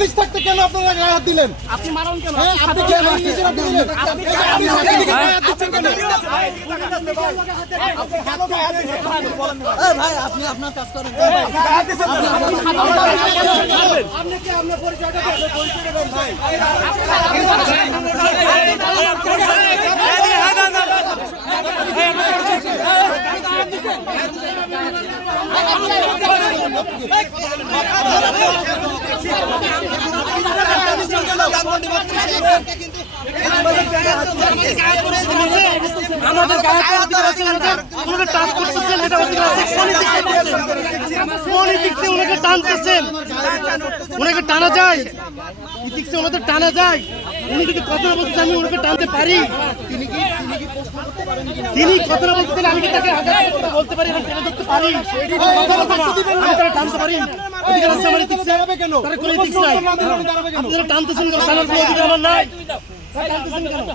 Police থাকতে কেন আপনারা গায়ে হাত দিলেন? আপনি মারুন কেন? আপনি কেন নিজেরা দিলেন? আপনি গায়ে হাত দিচ্ছেন কেন? ভাই আপনি আপনার কাজ করেন। আপনি কি আপনার পরিচয়টা দেন? পরিচয়টা দেন ভাই। আমাদের গায়ে ওনাকে টাচ করতেছেন, এটা পলিটিক্সে ওনাকে টানতেছেন, ওনাকে টানা যায়, পলিটিক্সে ওনাদের টানা যায়। উনি যদি কথা বলতেছেন আমি ওনাকে টানতে পারি, তিনি কথা বলতেছেন আমি কি তাকে বলতে পারি এবং টেনে ধরতে পারি, আমি তারা টানতে পারি। অধিকার আছে আমার ইতিক্সে, তারা কোনো ইতিক্স নাই। আপনারা টানতেছেন কেন? টানার কোনো অধিকার আমার নাই। টানতেছেন কেন?